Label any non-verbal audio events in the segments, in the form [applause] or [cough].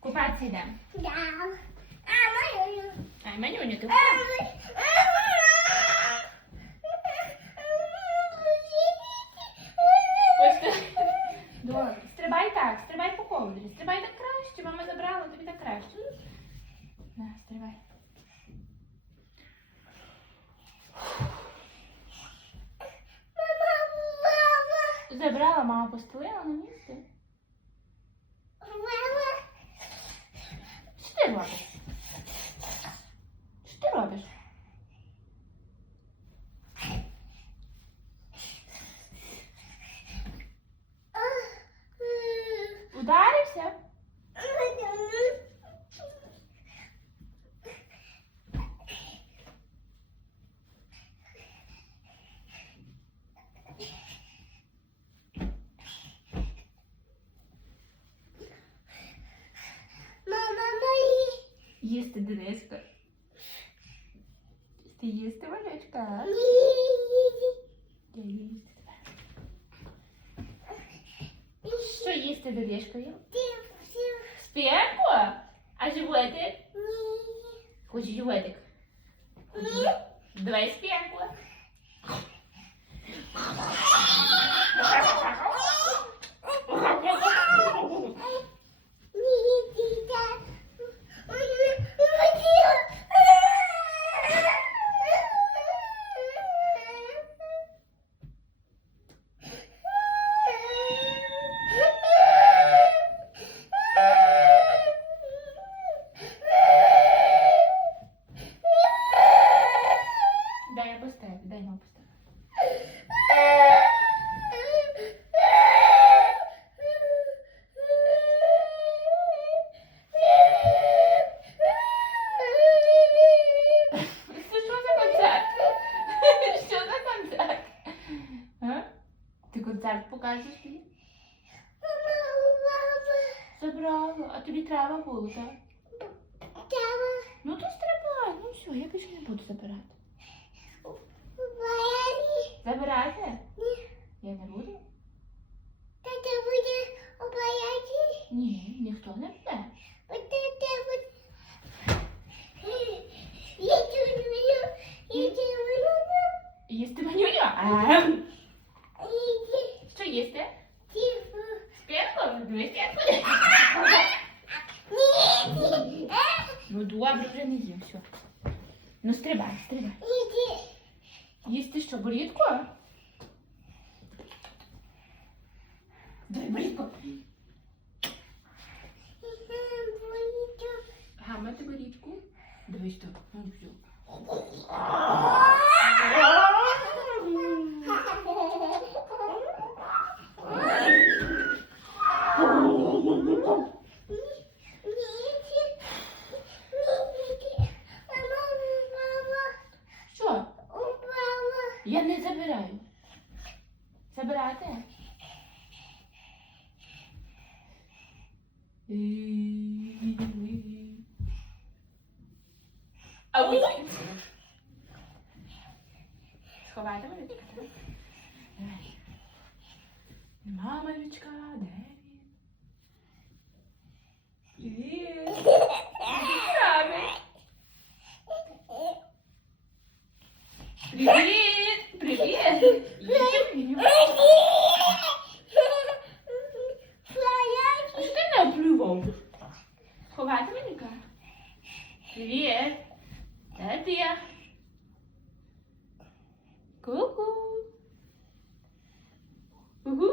Купатися йдемо. Ай, Манюню, ти Ось Добре. Стрибай так, стрибай по ковдрі. Стрибай так краще, мама забрала, тобі так краще. На, стрибай. Забрала, мама постелила на місце. Що ти робиш? Що ти робиш? Ударився? Їсти Дениска. Ти їсти Валечка? Я їсти тебе. Що їсти Денишкою? Спинку? А животик? Хочеш животик? Давай спинку. [laughs] Дай я поставлю, дай маму поставлю. Це що за концерт? Що за концерт? А? Ти концерт покажеш мені? Забрала. А тобі треба було, так? Ну то стрибай. Ну все, я більше не буду забирати. Забирайте? Я не буду? Ні, ніхто не буде. Їсти манюню? А, Що їсти? Спинку? Дивись, спинку. [laughs] Ну добре, вже не їм, все. Ну стрибай, стрибай. Їсти що, борідку? Дай борідку. Гамати борідку. Дивись що. Ну все. Забираю. Забирати? А ви? Сховайте мене. Давай. Мама Лючка, де він? Привіт. Привіт. Їдь, А що ти не оплював? Ховати мене? Привіт. Ти? Ку-ку. Угу.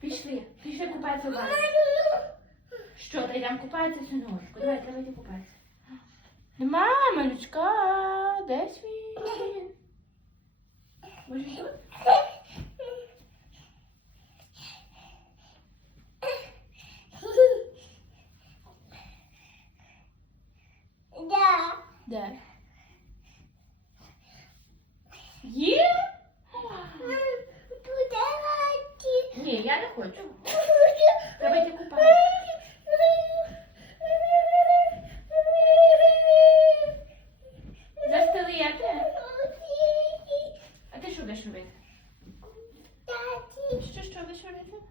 Пішли, пішли купатися в ванні. Що, та йдемо купатися, синочку? Давай, давайте купатися. Нема, малючка, десь він? Може тут? Де? Є? Ні, я не хочу. Давайте купаємо. Застелити? А ти що будеш робити? Що, що ви робити?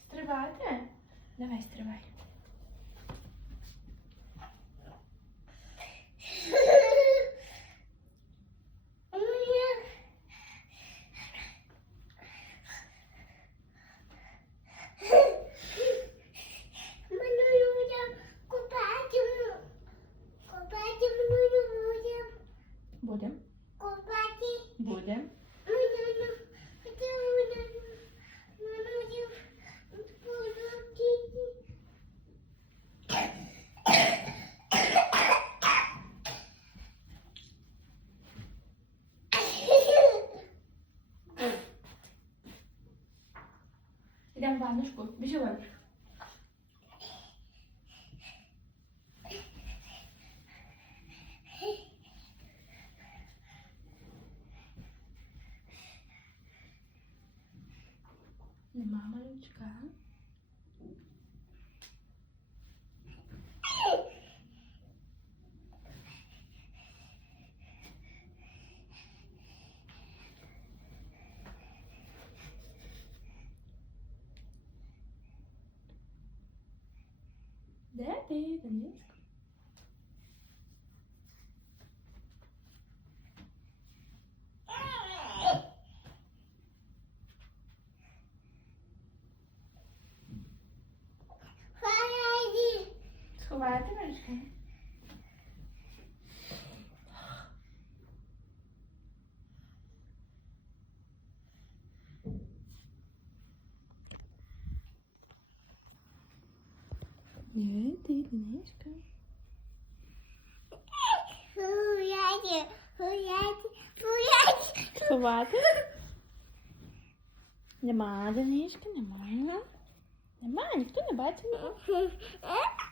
Стривати? Давай, стривай. Budem. Budem. Jeden varmış bu. Bir şey varmış. Малючка. Де ти, Дениско? Сховати малючка? Де ти, Дениско? Сховати? Нема, Дениско, немає. Нема, ніхто не бачить. Е?